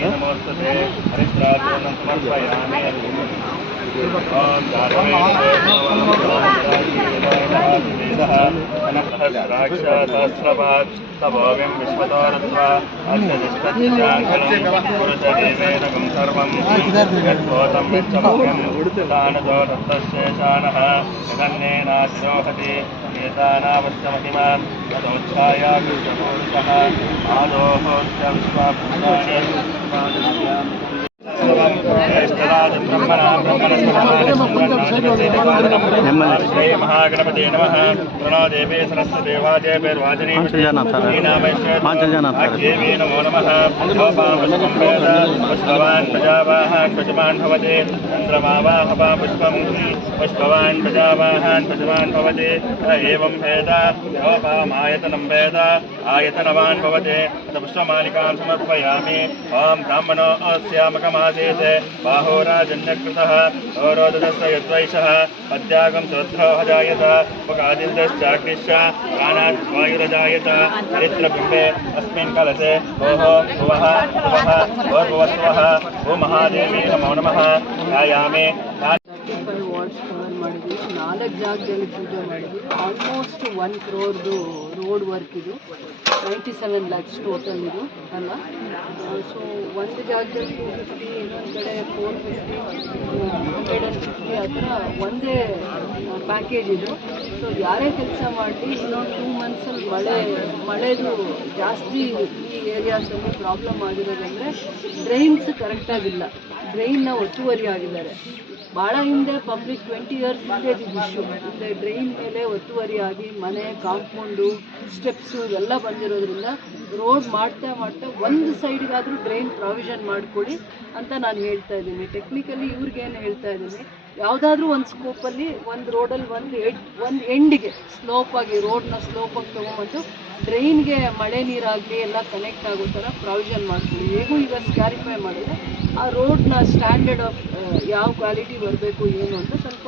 नमोस्तुते हरिद्रापूर्णं समर्पयामि सहस्राक्षसहस्रपात् तपोविं विश्वतोरत्वा पुरुषदेवेन गं सर्वं यत्पोतं यच्चमुख्यं दानतो दत्तशेषानः यदन्नेनातिरोहति एतानावश्यमहिमा तदोच्छाया कृष्णपुरुषः आदोहोश्च विश्वाभूतानि महागणपति नमः प्रणो देवी सरस्वती वाजयेर्वाजनी नमो नमः पुष्पवान् प्रजावाहान् पशुमान् भवति चन्द्रमावाहवा पुष्पं पुष्पवान् प्रजावाहान् पशुमान् भवति एवं भेद योपामायतनं वेद आयतनवान् भवति पुष्पमालिकां समर्पयामि ॐ ब्राह्मणो अस्यामकमासीत् बाहोराजन्यकृतः गौरोदस्य यद्वैषः पद्यागं श्रद्धोहजायत उपकादिन्द्रश्चाग्निश्च प्राणात् वायुरजायत चरित्रबिम्बे अस्मिन् कलशे भोः भुवः भुवः भोर्भुवस्वः भूमहादेवी नमो नमः ध्यायामि। ವಾರ್ಡ್ಸ್ ಕವರ್ ಮಾಡಿದ್ವಿ, 4 ಜಾಗದಲ್ಲಿ ಪೂಜೆ ಮಾಡಿದ್ವಿ. ಆಲ್ಮೋಸ್ಟ್ 1 crore ರೋಡ್ ವರ್ಕ್ ಇದು, 97 lakhs ಟೋಟಲ್ ಇದು ಅಲ್ಲ. ಸೊ ಒಂದು ಜಾಗದಲ್ಲಿ 250, ಇನ್ನೊಂದು ಕಡೆ 450, 150 ಆ ಥರ ಒಂದೇ ಪ್ಯಾಕೇಜ್ ಇದು. ಸೊ ಯಾರೇ ಕೆಲಸ ಮಾಡಲಿ ಇನ್ನೊಂದು 2 monthsಲ್ಲಿ ಮಳೆದು ಜಾಸ್ತಿ ಈ ಏರಿಯಾಸಲ್ಲಿ ಪ್ರಾಬ್ಲಮ್ ಆಗಿರೋದಂದರೆ ಡ್ರೈನ್ಸ್ ಕರೆಕ್ಟಾಗಿಲ್ಲ, ಡ್ರೈನ್ನ ಒತ್ತುವರಿ ಆಗಿದ್ದಾರೆ. ಭಾಳ ಹಿಂದೆ ಪಬ್ಲಿಕ್ 20 years ಹಿಂದೆ ಇಶ್ಯೂ ಹಿಂದೆ ಡ್ರೈನ್ ಮೇಲೆ ಒತ್ತುವರಿ ಆಗಿ ಮನೆ ಕಾಂಪೌಂಡು ಸ್ಟೆಪ್ಸು ಎಲ್ಲ ಬಂದಿರೋದ್ರಿಂದ ರೋಡ್ ಮಾಡ್ತಾ ಒಂದು ಸೈಡ್ಗಾದರೂ ಡ್ರೈನ್ ಪ್ರಾವಿಷನ್ ಮಾಡಿಕೊಡಿ ಅಂತ ನಾನು ಹೇಳ್ತಾ ಇದ್ದೀನಿ. ಟೆಕ್ನಿಕಲಿ ಇವ್ರಿಗೇನು ಹೇಳ್ತಾ ಇದ್ದೀನಿ, ಯಾವುದಾದ್ರೂ ಒಂದು ಸ್ಕೋಪಲ್ಲಿ ಒಂದು ರೋಡಲ್ಲಿ ಒಂದು ಎಂಡಿಗೆ ಸ್ಲೋಪಾಗಿ ರೋಡ್ನ ಸ್ಲೋಪಾಗಿ ತೊಗೊಂಬಂದು ಡ್ರೈನ್ಗೆ ಮಳೆ ನೀರಾಗಲಿ ಎಲ್ಲ ಕನೆಕ್ಟ್ ಆಗೋ ಥರ ಪ್ರಾವಿಷನ್ ಮಾಡ್ತೀವಿ. ಹೇಗೂ ಈಗ ಸ್ಕ್ಯಾರಿಫೈ ಮಾಡಿದ್ರೆ ಆ ರೋಡ್ನ ಸ್ಟ್ಯಾಂಡರ್ಡ್ ಆಫ್ ಯಾವ ಕ್ವಾಲಿಟಿ ಬರಬೇಕು ಏನು ಅಂತ ಸ್ವಲ್ಪ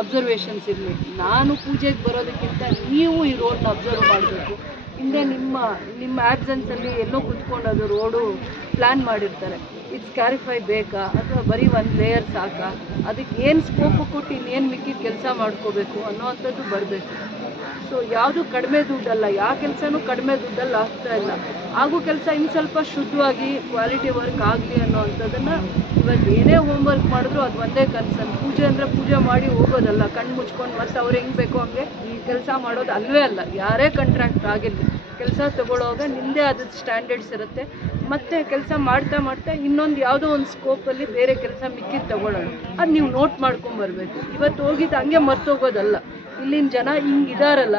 ಅಬ್ಸರ್ವೇಷನ್ಸ್ ಇರಲಿ. ನಾನು ಪೂಜೆಗೆ ಬರೋದಕ್ಕಿಂತ ನೀವು ಈ ರೋಡ್ನ ಅಬ್ಸರ್ವ್ ಮಾಡಬೇಕು. ಹಿಂದೆ ನಿಮ್ಮ ಆ್ಯಬ್ಸೆನ್ಸಲ್ಲಿ ಎಲ್ಲೋ ಕುತ್ಕೊಂಡು ಅದು ರೋಡು ಪ್ಲ್ಯಾನ್ ಮಾಡಿರ್ತಾರೆ, ಇದು ಸ್ಕ್ಯಾರಿಫೈ ಬೇಕಾ ಅಥವಾ ಬರೀ ಒಂದು ಲೇಯರ್ ಸಾಕಾ, ಅದಕ್ಕೆ ಏನು ಸ್ಕೋಪು ಕೊಟ್ಟು ಇನ್ನೇನು ಮಿಕ್ಕಿದ ಕೆಲಸ ಮಾಡ್ಕೋಬೇಕು ಅನ್ನೋವಂಥದ್ದು ಬರಬೇಕು. ಸೊ ಯಾವುದು ಕಡಿಮೆ ದುಡ್ಡಲ್ಲ, ಯಾವ ಕೆಲಸನೂ ಕಡಿಮೆ ದುಡ್ಡಲ್ಲಿ ಆಗ್ತಾ ಇಲ್ಲ. ಹಾಗೂ ಕೆಲಸ ಇನ್ನು ಸ್ವಲ್ಪ ಶುದ್ಧವಾಗಿ ಕ್ವಾಲಿಟಿ ವರ್ಕ್ ಆಗಲಿ ಅನ್ನೋವಂಥದ್ದನ್ನು ಇವತ್ತು ಏನೇ ಹೋಮ್ ವರ್ಕ್ ಮಾಡಿದ್ರು ಅದು ಒಂದೇ ಕನ್ಸರ್ನ್. ಪೂಜೆ ಅಂದರೆ ಪೂಜೆ ಮಾಡಿ ಹೋಗೋದಲ್ಲ, ಕಣ್ಣು ಮುಚ್ಕೊಂಡು ಮತ್ತು ಅವ್ರು ಹೆಂಗೆ ಬೇಕೋ ಹಂಗೆ ಈ ಕೆಲಸ ಮಾಡೋದು ಅಲ್ವೇ ಅಲ್ಲ. ಯಾರೇ ಕಾಂಟ್ರಾಕ್ಟ್ ಆಗಿರಲಿ, ಕೆಲಸ ತಗೊಳ್ಳೋವಾಗ ನಿಮ್ಮದೇ ಆದ ಸ್ಟ್ಯಾಂಡರ್ಡ್ಸ್ ಇರುತ್ತೆ. ಮತ್ತು ಕೆಲಸ ಮಾಡ್ತಾ ಇನ್ನೊಂದು ಯಾವುದೋ ಒಂದು ಸ್ಕೋಪಲ್ಲಿ ಬೇರೆ ಕೆಲಸ ಮಿಕ್ಕಿದ್ದು ತಗೊಳ್ಳೋಣ, ಅದು ನೀವು ನೋಟ್ ಮಾಡ್ಕೊಂಬರ್ಬೇಕು. ಇವತ್ತು ಹೋಗಿದ್ದು ಹಂಗೆ ಮರ್ತೋಗೋದಲ್ಲ. ಇಲ್ಲಿನ ಜನ ಹಿಂಗಿದಾರಲ್ಲ,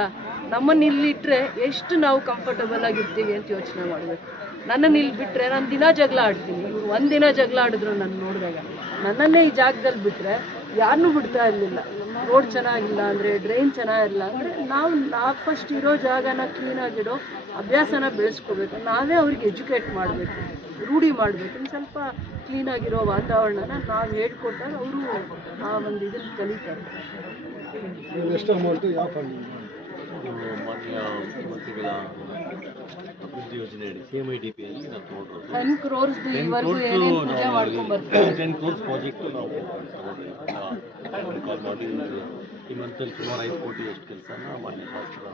ನಮ್ಮನ್ನು ಇಲ್ಲಿಟ್ಟರೆ ಎಷ್ಟು ನಾವು ಕಂಫರ್ಟಬಲ್ ಆಗಿರ್ತೀವಿ ಅಂತ ಯೋಚನೆ ಮಾಡಬೇಕು. ನನ್ನನ್ನು ಇಲ್ಲಿ ಬಿಟ್ಟರೆ ನಾನು ದಿನ ಜಗಳ ಆಡ್ತೀನಿ. ಇವ್ರು ಒಂದಿನ ಜಗಳ ಆಡಿದ್ರು ನಾನು ನೋಡಿದಾಗ, ನನ್ನನ್ನೇ ಈ ಜಾಗದಲ್ಲಿ ಬಿಟ್ಟರೆ ಯಾರನ್ನೂ ಬಿಡ್ತಾ ಇರಲಿಲ್ಲ. ರೋಡ್ ಚೆನ್ನಾಗಿಲ್ಲ ಅಂದರೆ, ಡ್ರೈನ್ ಚೆನ್ನಾಗಿಲ್ಲ ಅಂದರೆ ನಾವು ಫಸ್ಟ್ ಇರೋ ಜಾಗನ ಕ್ಲೀನಾಗಿಡೋ ಅಭ್ಯಾಸನ ಬೆಳೆಸ್ಕೋಬೇಕು. ನಾವೇ ಅವ್ರಿಗೆ ಎಜುಕೇಟ್ ಮಾಡಬೇಕು, ರೂಢಿ ಮಾಡಬೇಕು. ಇನ್ನು ಸ್ವಲ್ಪ ಕ್ಲೀನಾಗಿರೋ ವಾತಾವರಣನ ನಾವು ಹೇಳ್ಕೊಟ್ಟಾಗ ಅವರು ಆ ಒಂದು ಇದನ್ನು ಕಲಿತಾರೆ. ಎಷ್ಟು ಅಮೌಂಟು ಯಾವ ಫಂಡ್? ಮಾನ್ಯ ಮುಖ್ಯಮಂತ್ರಿಗಳ ಅಭಿವೃದ್ಧಿ ಯೋಜನೆ ಅಡಿ CMIDP ಅಲ್ಲಿ ನಾವು ತಗೊಂಡಿರೋದು 10 crores ಈವರೆಗೂ ಏನೇನು ಪೂಜೆ ಮಾಡ್ಕೊಂಡ್ಬರ್ತೀವಿ. 10 crores ಪ್ರಾಜೆಕ್ಟ್ ನಾವು ಮಾಡಿ ಈ ಮಂತಲ್ಲಿ ಸುಮಾರು 5 ಕೋಟಿ ಅಷ್ಟು ಕೆಲಸನ ಮಾನ್ಯ ಶಾಸಕರ